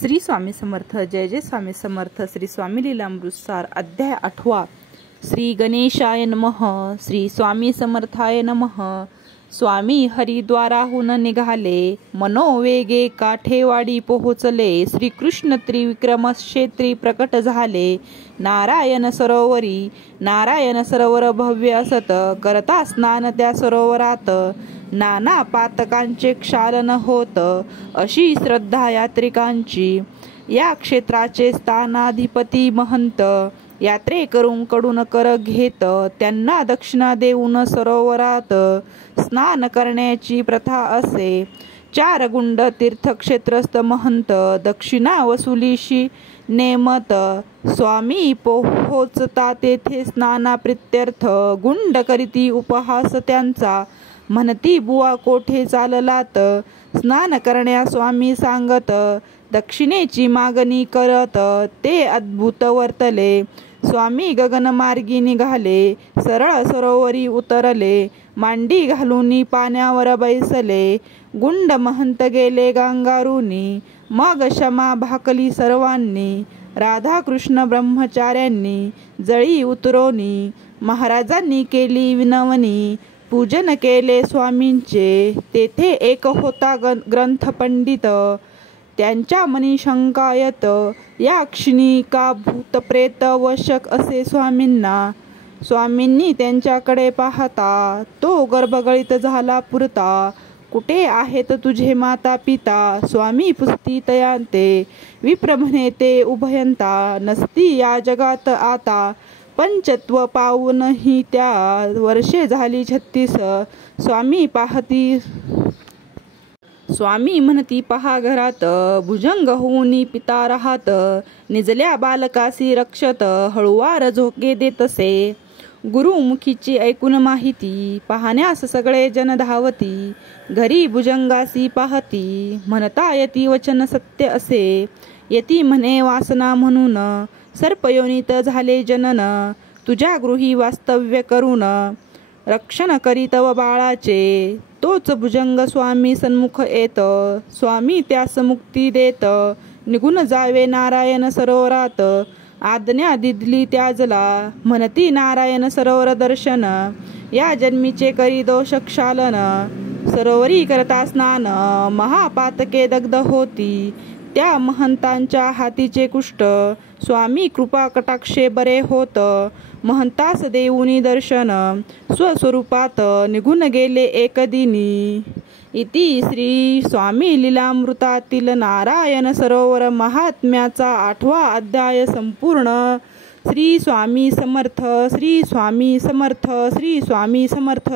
श्री स्वामी समर्थ. जय जय स्वामी समर्थ. श्री स्वामी लीलामृतसार अध्याय 8. श्री गणेशाय नमः. श्री स्वामी समर्थाय नमः. स्वामी हरिद्वाराहून निघाले, मनोवेगे काठेवाडी पोहोचले. श्रीकृष्ण त्रिविक्रम क्षेत्री प्रकट झाले. नारायण सरोवरी. नारायण सरोवर भव्य असत, करता स्नान त्या सरोवरात. नाना पातकांचे क्षालन होत, अशी श्रद्धा यात्रिकांची. या क्षेत्राचे स्थानाधिपती महंत यात्रेकरूंकडून कर घेत. त्यांना दक्षिणा देऊन सरोवरात स्नान करण्याची प्रथा असे. 4 गुंड तीर्थक्षेत्रस्थ महंत दक्षिणा वसुलीशी नेमत. स्वामी पोहोचता तेथे स्नानाप्रित्यर्थ गुंड करीती उपहास त्यांचा. म्हणती बुवा कोठे चाललात, स्नान करण्या स्वामी सांगत. दक्षिणेची मागणी करत ते अद्भुत वर्तले. स्वामी गगनमार्गी निघाले, सरळ सरोवरी उतरले. मांडी घालून पाण्यावर बैसले. गुंड महंत गेले गांगारूनी. मग क्षमा भाकली सर्वांनी. राधाकृष्ण ब्रह्मचार्यांनी जळी उतरोनी. महाराजांनी केली विनवणी. पूजन केले स्वामींचे. तेथे एक होता ग्रंथ पंडित. त्यांच्या मनी शंका येत, या क्षणी का भूतप्रेत वशक असे स्वामींना. स्वामींनी त्यांच्याकडे पाहता, तो गर्भगळीत झाला पुरता. कुठे आहेत तुझे माता पिता. स्वामी पुसती तयांते. विप्र म्हणे ते उभयंता. नसती या जगात आता. पंचत्व पाहूनही त्या वर्षे झाली 36. स्वामी पाहती. स्वामी म्हणती पहा घरात. भुजंग होऊन पिता राहत. निजल्या बालकासी रक्षत. हळुवार झोके देतसे. गुरुमुखीची ऐकून माहिती. पाहण्यास सगळे जन धावती. घरी भुजंगासी पाहती. म्हणता यती वचन सत्य असे. यती म्हणे वासना म्हणून. सर्पयोनीत झाले जनन. तुझ्या गृही वास्तव्य करून. रक्षण करीतव बाळाचे. तोच भुजंग स्वामी सन्मुख येत. स्वामी त्यास मुक्ती देत. निघून जावे नारायण सरोवरात. आज्ञा दिली त्याजला. म्हणती नारायण सरोवर दर्शन. या जन्मीचे करी दोष क्षालन. सरोवरी करता स्नान. महापातके दग्ध होती. त्या महंतांच्या हातीचे कुष्ठ. स्वामी कृपा कटाक्षे बरे होत. महंतास देऊनी दर्शन. स्वस्वरूपात निघून गेले एकदिनी. इति श्री स्वामी लीलामृतातील नारायण सरोवर महात्म्याचा 8वा अध्याय संपूर्ण. श्री स्वामी समर्थ. श्री स्वामी समर्थ. श्री स्वामी समर्थ.